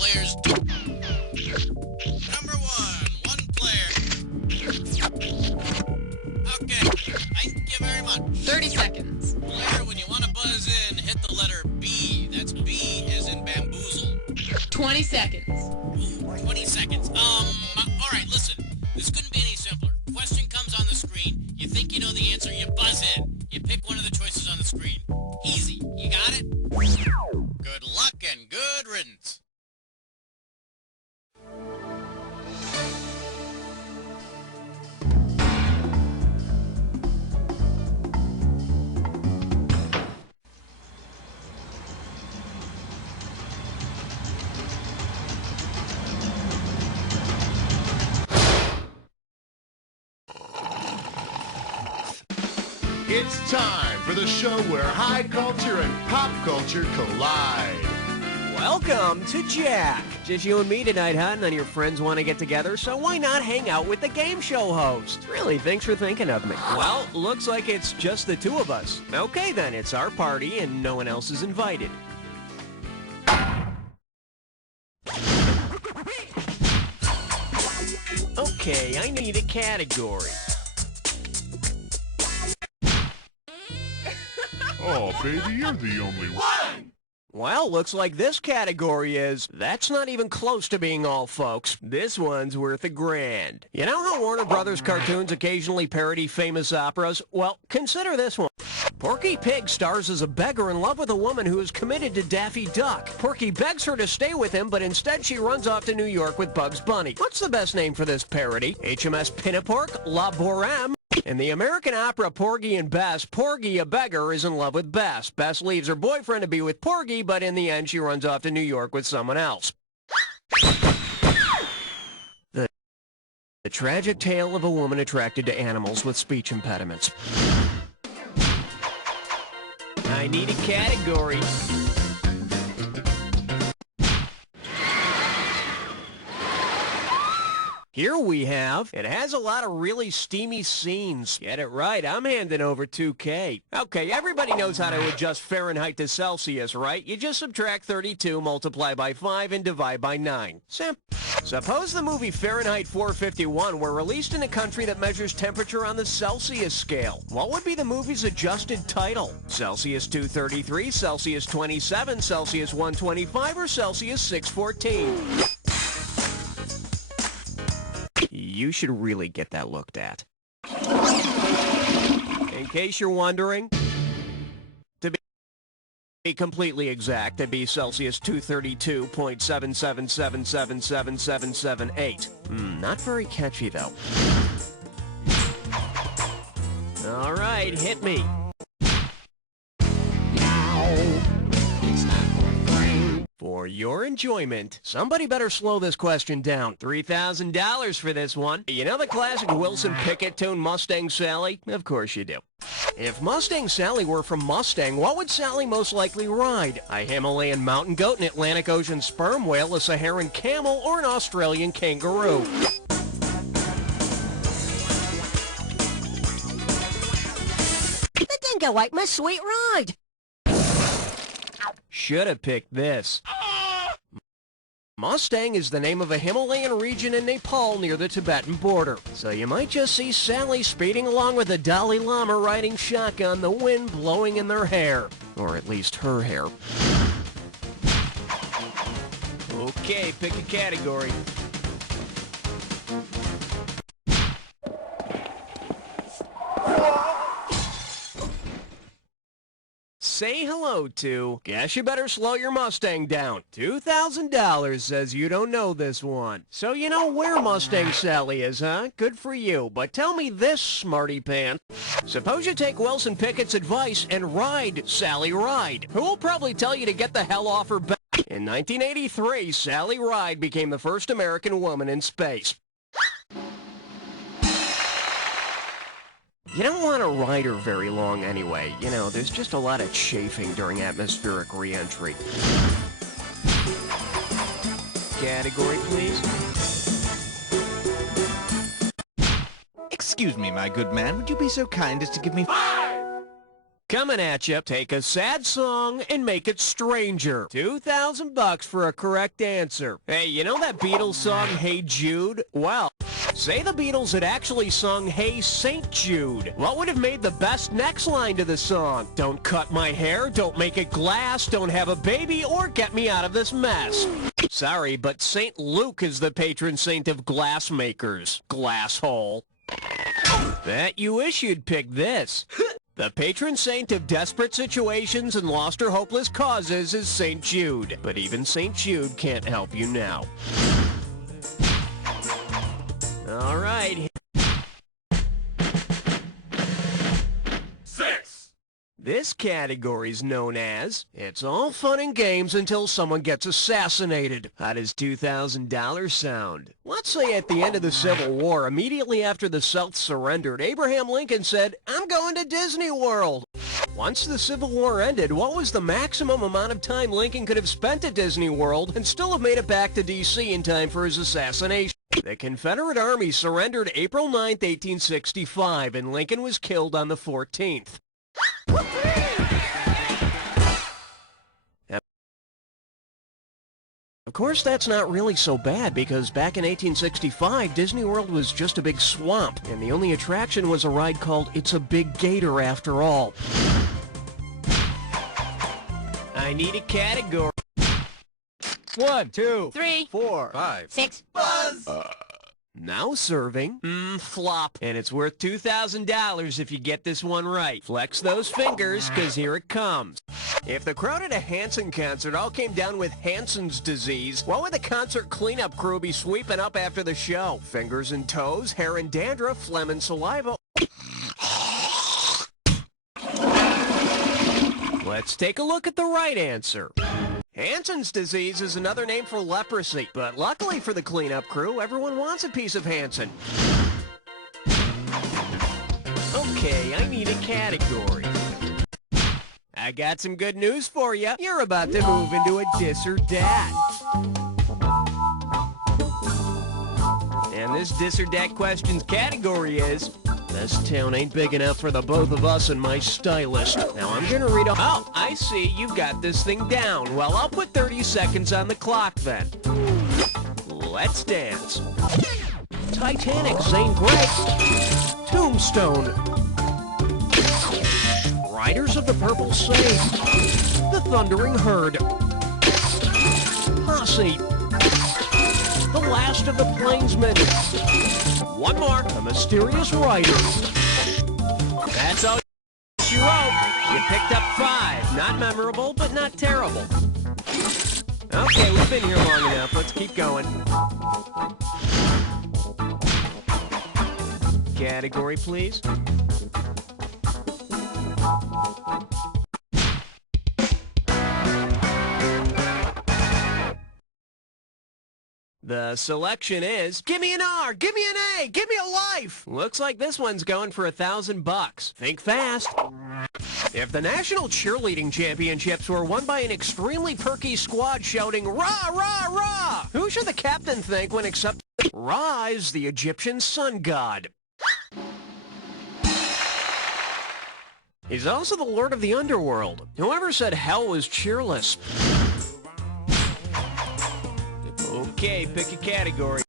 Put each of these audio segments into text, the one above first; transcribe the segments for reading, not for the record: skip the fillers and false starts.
players do. Number one player. Okay, thank you very much. 30 seconds. Player, when you want to buzz in, hit the letter B. That's B as in bamboozle. 20 seconds. Ooh, 20 seconds. Alright, listen. This couldn't be any simpler. Question comes on the screen. You think you know the answer, you buzz in. You pick one of the choices on the screen. Easy. You got it? Good luck and good riddance. It's time for the show where high culture and pop culture collide. Welcome to Jack. Just you and me tonight, huh? None of your friends want to get together, so why not hang out with the game show host? Really, thanks for thinking of me. Well, looks like it's just the two of us. Okay then, it's our party and no one else is invited. Okay, I need a category. Oh, baby, you're the only one. Well, looks like this category is, that's not even close to being all folks. This one's worth $1,000. You know how Warner Brothers cartoons occasionally parody famous operas? Well, consider this one. Porky Pig stars as a beggar in love with a woman who is committed to Daffy Duck. Porky begs her to stay with him, but instead she runs off to New York with Bugs Bunny. What's the best name for this parody? HMS Pinnapork? La Bohème? In the American opera Porgy and Bess, Porgy, a beggar, is in love with Bess. Bess leaves her boyfriend to be with Porgy, but in the end she runs off to New York with someone else. The tragic tale of a woman attracted to animals with speech impediments. I need a category. Here we have, it has a lot of really steamy scenes. Get it right, I'm handing over $2K. Okay, everybody knows how to adjust Fahrenheit to Celsius, right? You just subtract 32, multiply by 5, and divide by 9. Simple. Suppose the movie Fahrenheit 451 were released in a country that measures temperature on the Celsius scale. What would be the movie's adjusted title? Celsius 233, Celsius 27, Celsius 125, or Celsius 614? You should really get that looked at. In case you're wondering, to be completely exact, it'd be Celsius 232.777777778. Not very catchy, though. All right, hit me. For your enjoyment, somebody better slow this question down. $3,000 for this one. You know the classic Wilson Pickett tune, Mustang Sally? Of course you do. If Mustang Sally were from Mustang, what would Sally most likely ride? A Himalayan mountain goat, an Atlantic Ocean sperm whale, a Saharan camel, or an Australian kangaroo? The dingo ate my sweet ride. Should have picked this. Mustang is the name of a Himalayan region in Nepal near the Tibetan border. So you might just see Sally speeding along with the Dalai Lama riding shotgun, the wind blowing in their hair. Or at least her hair. Okay, pick a category. Say hello to, guess you better slow your Mustang down. $2,000 says you don't know this one. So you know where Mustang Sally is, huh? Good for you. But tell me this, smarty pants. Suppose you take Wilson Pickett's advice and ride Sally Ride. Who will probably tell you to get the hell off her back? In 1983, Sally Ride became the first American woman in space. You don't want to ride her very long anyway. You know, there's just a lot of chafing during atmospheric re-entry. Category, please. Excuse me, my good man. Would you be so kind as to give me Coming at you, take a sad song and make it stranger. $2,000 for a correct answer. Hey, you know that Beatles song, Hey Jude? Well, say the Beatles had actually sung Hey St. Jude. What would have made the best next line to the song? Don't cut my hair, don't make it glass, don't have a baby, or get me out of this mess. Sorry, but St. Luke is the patron saint of glass makers. Glasshole. Bet you wish you'd pick this. The patron saint of desperate situations and lost or hopeless causes is St. Jude. But even St. Jude can't help you now. All right. 6. This category's known as, it's all fun and games until someone gets assassinated. How does $2,000 sound? Let's say at the end of the Civil War, immediately after the South surrendered, Abraham Lincoln said, I'm going to Disney World. Once the Civil War ended, what was the maximum amount of time Lincoln could have spent at Disney World and still have made it back to D.C. in time for his assassination? The Confederate Army surrendered April 9, 1865, and Lincoln was killed on the 14th. Of course, that's not really so bad, because back in 1865, Disney World was just a big swamp, and the only attraction was a ride called It's a Big Gator After All. I need a category. 1, 2, 3, 4, 5. 6. Now serving, flop, and it's worth $2,000 if you get this one right. Flex those fingers, because here it comes. If the crowd at a Hanson concert all came down with Hansen's disease, what would the concert cleanup crew be sweeping up after the show? Fingers and toes, hair and dandruff, phlegm and saliva. Let's take a look at the right answer. Hansen's disease is another name for leprosy, but luckily for the cleanup crew, everyone wants a piece of Hansen. Okay, I need a category. I got some good news for you. You're about to move into a dis or dat. And this dis or dat questions category is, this town ain't big enough for the both of us and my stylist. Now I'm gonna read Oh, I see, you've got this thing down. Well, I'll put 30 seconds on the clock then. Let's dance. Titanic, Zane Grey. Tombstone. Riders of the Purple Sage. The Thundering Herd. Posse. The Last of the Plainsmen. One more. A Mysterious Rider. That's all you wrote. You picked up 5. Not memorable, but not terrible. Okay, we've been here long enough. Let's keep going. Category, please. The selection is, give me an R, give me an A, give me a life. Looks like this one's going for $1,000. Think fast. If the National Cheerleading Championships were won by an extremely perky squad shouting, rah, rah, rah, who should the captain think when accepting? Ra is the Egyptian sun god. He's also the lord of the underworld. Whoever said hell was cheerless? Okay, pick a category.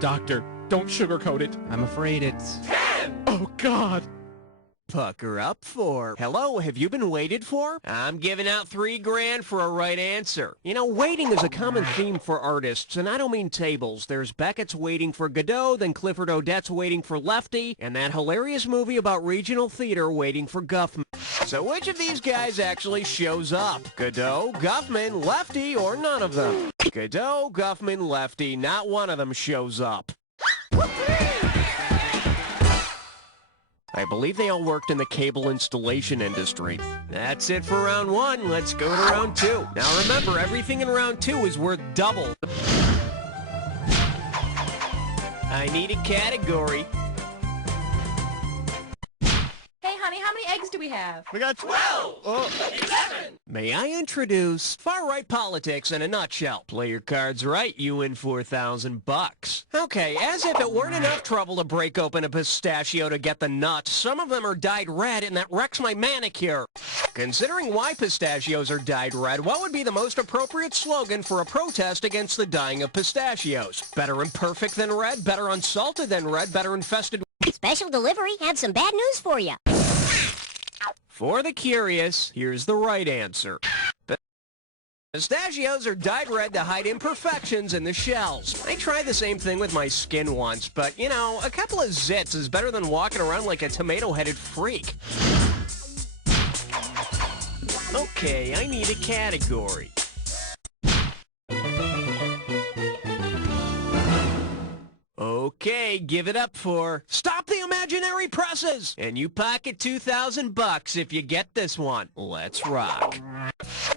Doctor, don't sugarcoat it. I'm afraid it's... 10. Oh, God. Pucker up for. Hello, have you been waited for? I'm giving out $3,000 for a right answer. You know, waiting is a common theme for artists, and I don't mean tables. There's Beckett's waiting for Godot, then Clifford Odets waiting for Lefty, and that hilarious movie about regional theater waiting for Guffman. So which of these guys actually shows up? Godot, Guffman, Lefty, or none of them? Godot, Guffman, Lefty, not one of them shows up. I believe they all worked in the cable installation industry. That's it for round 1. Let's go to round 2. Now remember, everything in round 2 is worth double. I need a category. Hey, honey, how many eggs do we have? We got 12. Oh. May I introduce far-right politics in a nutshell? Play your cards right, you win $4,000. Okay, as if it weren't enough trouble to break open a pistachio to get the nuts, some of them are dyed red and that wrecks my manicure. Considering why pistachios are dyed red, what would be the most appropriate slogan for a protest against the dyeing of pistachios? Better imperfect than red, better unsalted than red, better infested... Special delivery, have some bad news for you. For the curious, here's the right answer. Pistachios are dyed red to hide imperfections in the shells. I tried the same thing with my skin once, but, you know, a couple of zits is better than walking around like a tomato-headed freak. Okay, I need a category. Okay, give it up for Stop the Imaginary Presses! And you pocket $2,000 if you get this one. Let's rock.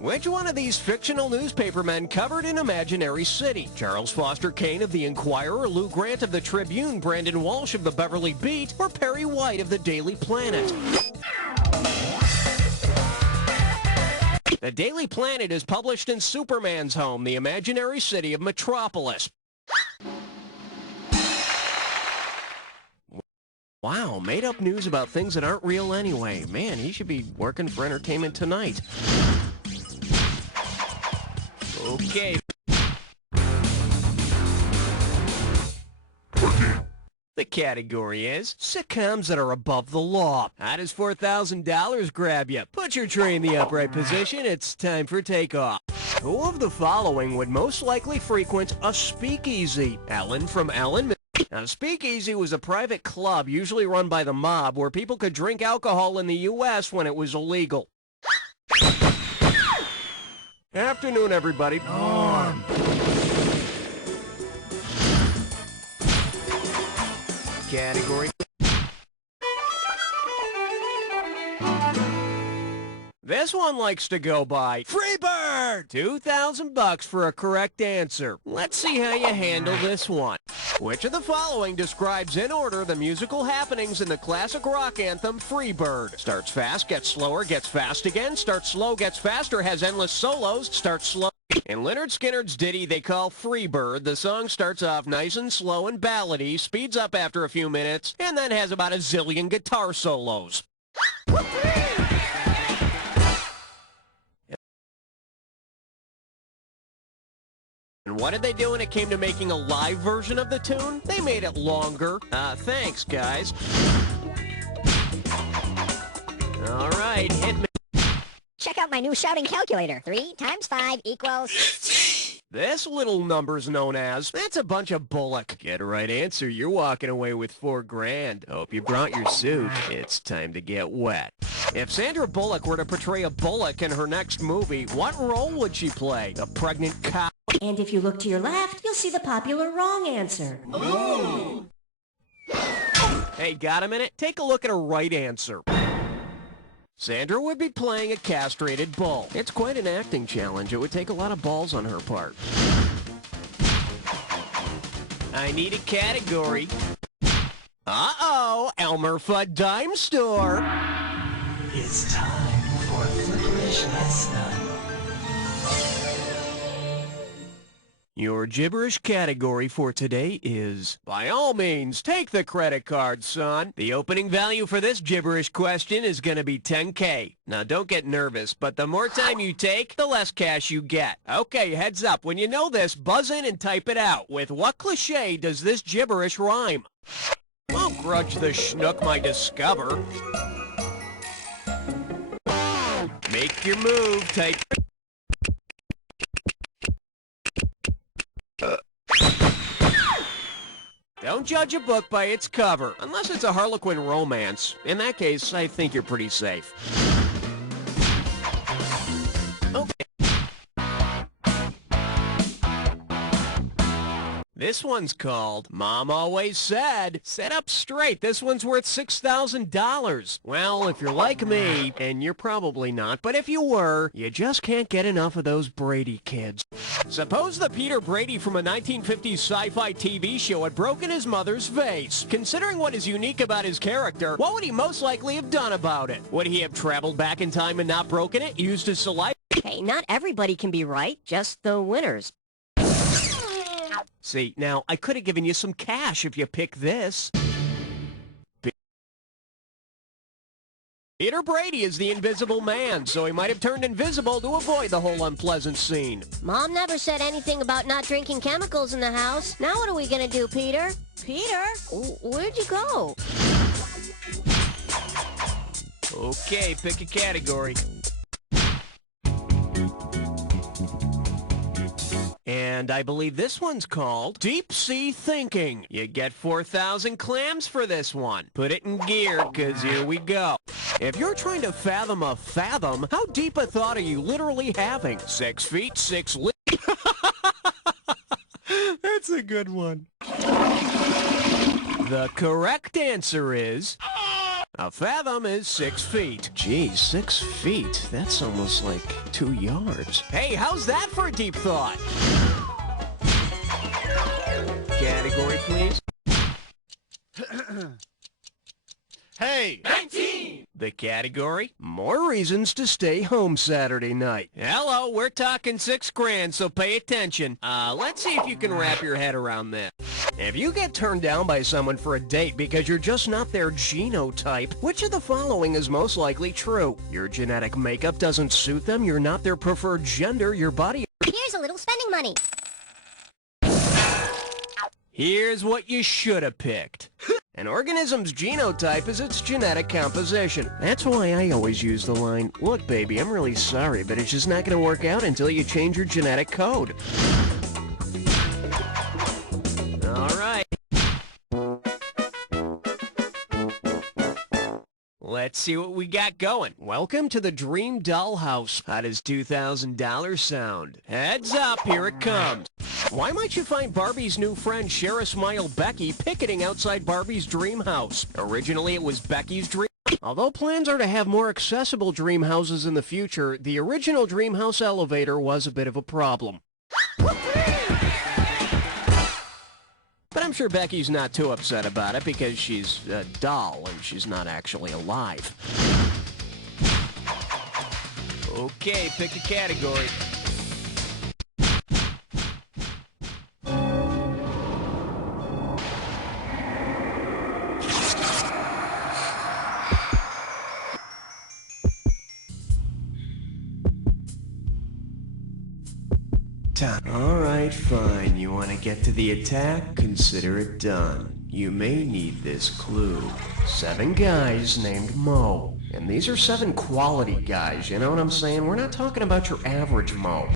Which one of these fictional newspapermen covered an imaginary city? Charles Foster Kane of the Enquirer, Lou Grant of the Tribune, Brandon Walsh of the Beverly Beat, or Perry White of the Daily Planet? The Daily Planet is published in Superman's home, the imaginary city of Metropolis. Wow, made up news about things that aren't real anyway. Man, he should be working for Entertainment Tonight. Okay. The category is sitcoms that are above the law. How does $4,000 grab you? Put your tray in the upright position. It's time for takeoff. Who of the following would most likely frequent a speakeasy? Ellen from Ellen. Now, speakeasy was a private club usually run by the mob where people could drink alcohol in the U.S. when it was illegal. Afternoon, everybody. On. Category. This one likes to go by Freebird! $2,000 for a correct answer. Let's see how you handle this one. Which of the following describes in order the musical happenings in the classic rock anthem Freebird? Starts fast, gets slower, gets fast again, starts slow, gets faster, has endless solos, starts slow. In Lynyrd Skynyrd's ditty they call Freebird, the song starts off nice and slow and ballady, speeds up after a few minutes, and then has about a zillion guitar solos. And what did they do when it came to making a live version of the tune? They made it longer. Thanks, guys. All right, hit me. Check out my new shouting calculator. 3 times 5 equals... 15. This little number's known as, that's a bunch of bullock. Get a right answer, you're walking away with $4,000. Hope you brought your suit. It's time to get wet. If Sandra Bullock were to portray a bullock in her next movie, what role would she play? A pregnant cow? And if you look to your left, you'll see the popular wrong answer. Ooh. Hey, got a minute? Take a look at her right answer. Sandra would be playing a castrated bull. It's quite an acting challenge. It would take a lot of balls on her part. I need a category. Uh-oh, Elmer Fudd Dime Store. It's time for Flickerish Lesson. Your gibberish category for today is, by all means, take the credit card, son. The opening value for this gibberish question is going to be $10K. Now, don't get nervous, but the more time you take, the less cash you get. Okay, heads up. When you know this, buzz in and type it out. With what cliche does this gibberish rhyme? Won't grudge the schnook my discover. Make your move, type... Don't judge a book by its cover, unless it's a Harlequin romance. In that case, I think you're pretty safe. Okay. This one's called Mom Always Said. Sit up straight. This one's worth $6,000. Well, if you're like me, and you're probably not, but if you were, you just can't get enough of those Brady kids. Suppose the Peter Brady from a 1950s sci-fi TV show had broken his mother's vase. Considering what is unique about his character, what would he most likely have done about it? Would he have traveled back in time and not broken it, used his saliva? Hey, not everybody can be right, just the winners. See, now, I could have given you some cash if you picked this. Peter Brady is the invisible man, so he might have turned invisible to avoid the whole unpleasant scene. Mom never said anything about not drinking chemicals in the house. Now what are we gonna do, Peter? Peter? Where'd you go? Okay, pick a category. And I believe this one's called Deep Sea Thinking. You get 4,000 clams for this one. Put it in gear, because here we go. If you're trying to fathom a fathom, how deep a thought are you literally having? 6 feet, 6 li... That's a good one. The correct answer is... a fathom is 6 feet. Geez, 6 feet? That's almost like 2 yards. Hey, how's that for a deep thought? Category, please. Hey! 19! The category? More reasons to stay home Saturday night. Hello, we're talking $6,000, so pay attention. Let's see if you can wrap your head around this. If you get turned down by someone for a date because you're just not their genotype, which of the following is most likely true? Your genetic makeup doesn't suit them, you're not their preferred gender, your body... Here's a little spending money. Here's what you should have picked. An organism's genotype is its genetic composition. That's why I always use the line, look baby, I'm really sorry, but it's just not going to work out until you change your genetic code. All right. Let's see what we got going. Welcome to the Dream Dollhouse. How does $2,000 sound? Heads up, here it comes. Why might you find Barbie's new friend Share-a-smile Becky picketing outside Barbie's dream house? Originally, it was Becky's dream. Although plans are to have more accessible dream houses in the future, the original dream house elevator was a bit of a problem. But I'm sure Becky's not too upset about it because she's a doll and she's not actually alive. Okay, pick a category. All right, fine. You want to get to the attack? Consider it done. You may need this clue. 7 guys named Mo. And these are 7 quality guys, you know what I'm saying? We're not talking about your average Mo.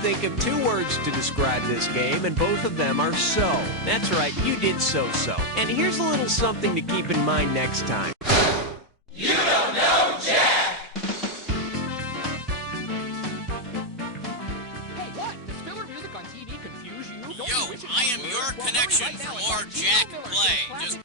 think of 2 words to describe this game, and both of them are so. That's right, you did so. And here's a little something to keep in mind next time. You don't know Jack! Hey, what? Does filler music on TV confuse you? Don't Yo, you wish it I am would? your Well, connection hurry right for now and more watch Jack Gino Miller's Play. classic Just